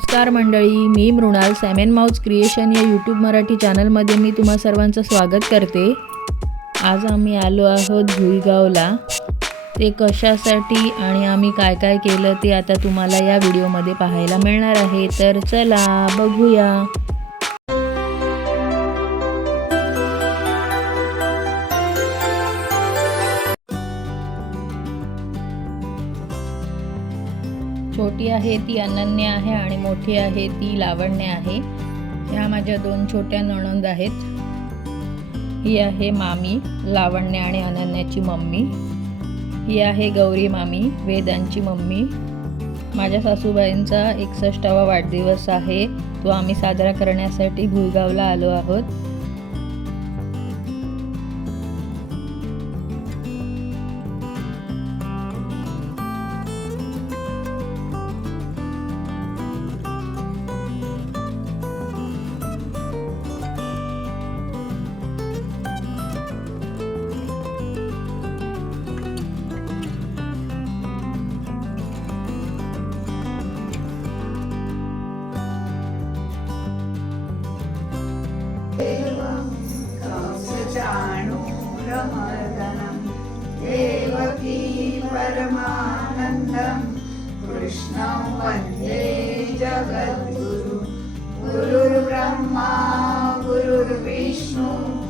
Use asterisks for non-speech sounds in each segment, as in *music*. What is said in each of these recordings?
नमस्कार मंडळी मी मृणाल सॅमेन माऊस क्रिएशन या यूट्यूब मराठी चॅनलमध्ये मी तुम्हा सर्वांचं स्वागत करते. आज आम्ही आलो आहोत भुईगावला. ते कशासाठी आणि आम्ही काय काय केलं ते आता तुम्हाला या व्हिडिओमध्ये पाहायला मिळणार आहे. तर चला बघूया. छोटी आहे ती अनन्य आहे आणि मोठी आहे ती लावण्य आहे. ह्या माझ्या दोन छोट्या नणंद आहेत. ही आहे मामी लावण्य आणि अनन्याची मम्मी. ही आहे गौरी मामी वेदांची मम्मी. माझ्या सासूबाईंचा एकसष्टावा वाढदिवस आहे. तो आम्ही साजरा करण्यासाठी भुईगावला आलो आहोत. Krishna.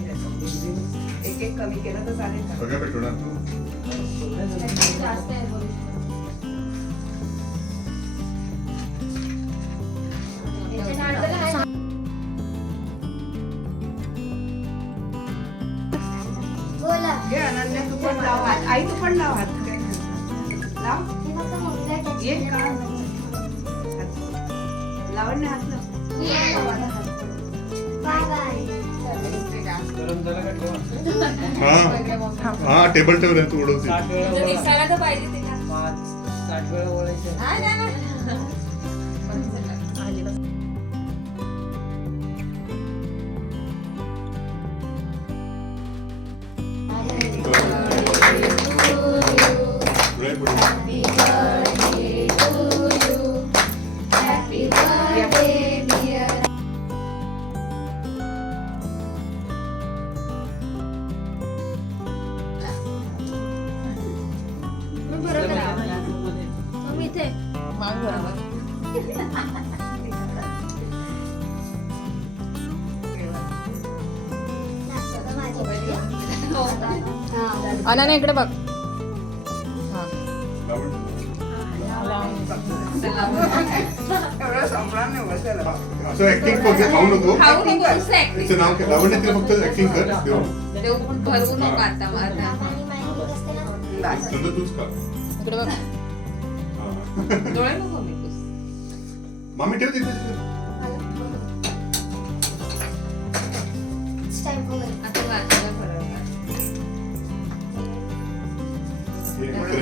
त्याच्यामध्ये. एक एक कमी केलं तर चालेल? सगळ्या पेटवणार तू. आई तू पण लाव हात लाव ये का. लावण्य हा. हा टेबल टेबल आहे तू उडवते तुझं अनन्या इकडे बघ. असं ऍक्टिंग करते खाऊ नको खाऊ नको नुसतं acting. तिचं नाव काय लावण्य तिला फक्त ऍक्टिंग कर देऊ देव पण भरवू नको आता मला. बस. नंतर तूच कर इकडे बघ हा. डोळे नको मी पुस. मामी ठेव तिथे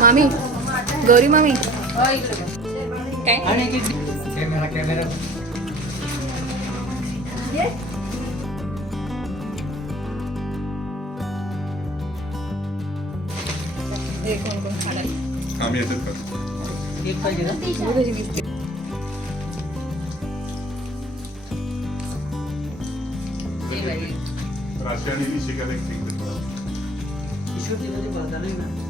मामी गौरी मामी कैमेरा कैमेरा আমি এত কথা রাশিয়ান ইলিশ এখানে দেখতে পাবো ঈশ্বর দিবাজি বাজারে না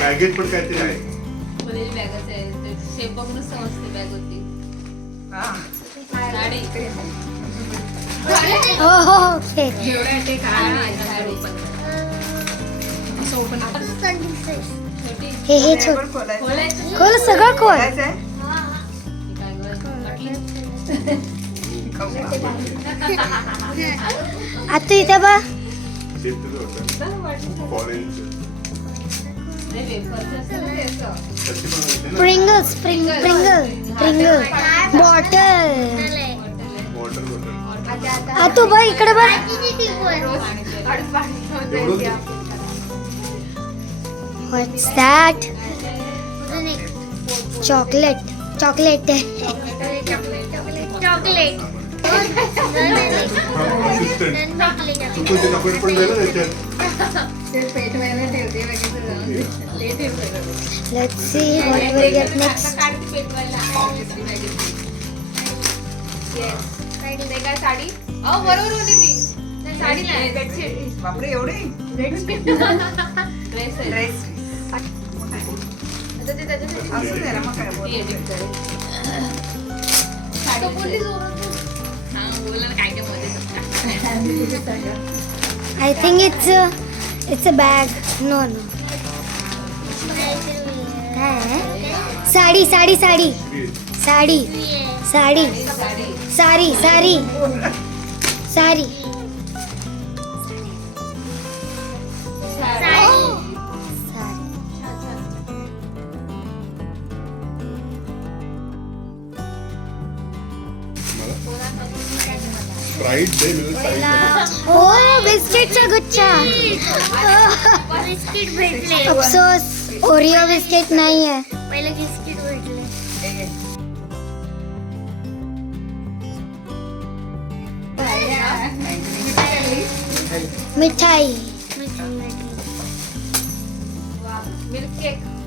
बॅगेत पण काहीतरी आहे. शेप बघूनच समजते बॅग होती हे. हे खोल सगळं खोल आता इथे बा स्प्रिंगल स्प्रिंगल स्प्रिंगल स्प्रिंगल बॉटल आतू बघ इकडे बघ What's that? Chocolate. Chocolate. Chocolate. Chocolate. Chocolate. तुकोचे कापड पण झालं त्याच्यात काय साडी अहो बरोबर साडी बापरे एवढे बेडशीट ड्रेस आहे ते त्याच्यासाठी असं I think it's a it's a bag. No no. काय आहे? साडी साडी साडी साडी साडी साडी साडी साडी Sprite दे मिल साइड ओ बिस्किट का गुच्छा बिस्किट भेंट ले अफसोस ओरियो बिस्किट नहीं है. पहले बिस्किट भेंट ले मिठाई. मिठाई. मिल्क केक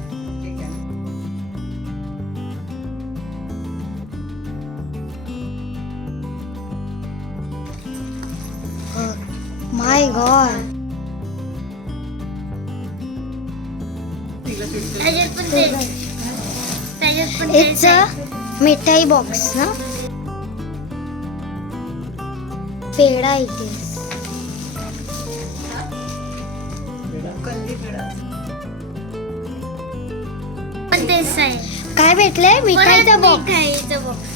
घर इट्स अ मिठाई बॉक्स ना पेढा इथे काय? भेटलंय? मिठाईचा बॉक्स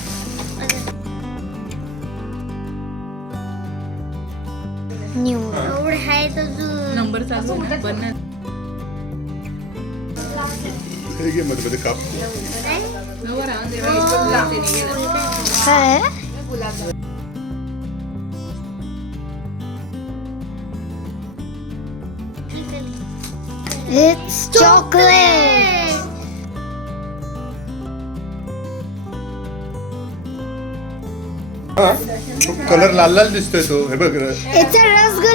नंबर चालू आहे. पन्नास हे घे मध्ये मध्ये काप. नवर हा देवा इतकं गुलाब त्याने गेला गुलाब It's chocolate. कलर लाल लाल दिसतोय तो. हे बघ. It's a rasgulla.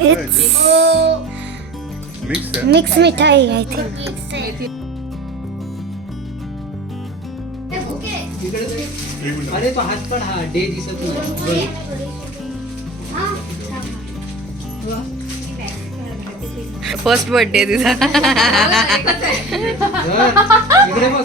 It's mix mithai I think. अरे तो हात पण हा डे दिसत नाही. फर्स्ट बर्थडे तिचा. इकडे बघ.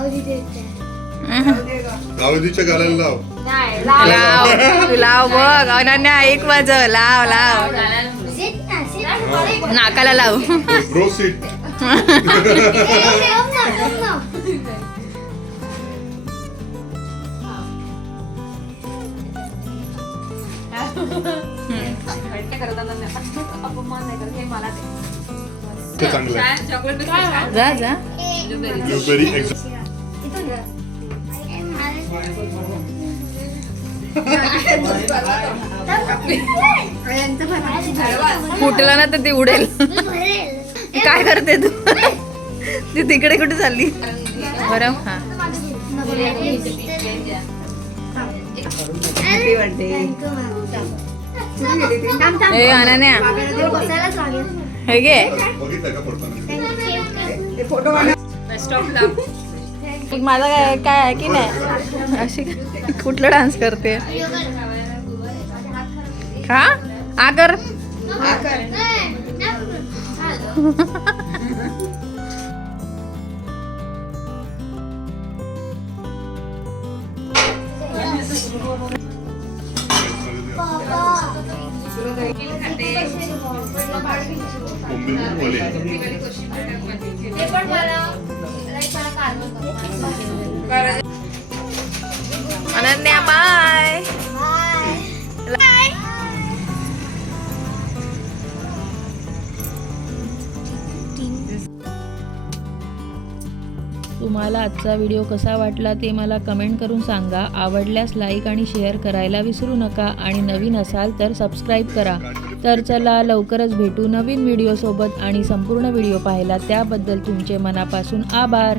जाऊ दे गं. गावदीच्या गालाला लाव. लाव. लाव. बघ. अनन्या एक वाज लाव लाव. नाकाला लाव. ब्रो सीट *laughs* ते चांगलं आहे. चॉकलेट जा जा. ब्लूबेरी एक्झाम फुटला ना तर ती उडेल. काय करते तू? ती तिकडे कुठे चालली? बरं हा? ए अनन्या. हे ते फोटो? लक माझा काय काय आहे की नाही? अशी कुठला डान्स करते? हा आ कर कर. कोंबडी ओले अनन्या बाय तुम्हाला आजचा व्हिडिओ कसा वाटला ते मला कमेंट करून सांगा. आवडल्यास लाईक आणि शेअर करायला विसरू नका आणि नवीन असाल तर सबस्क्राईब करा. तर चला लवकरच भेटू नवीन व्हिडिओसोबत आणि संपूर्ण व्हिडिओ पाहायला. त्याबद्दल तुमचे मनापासून आभार.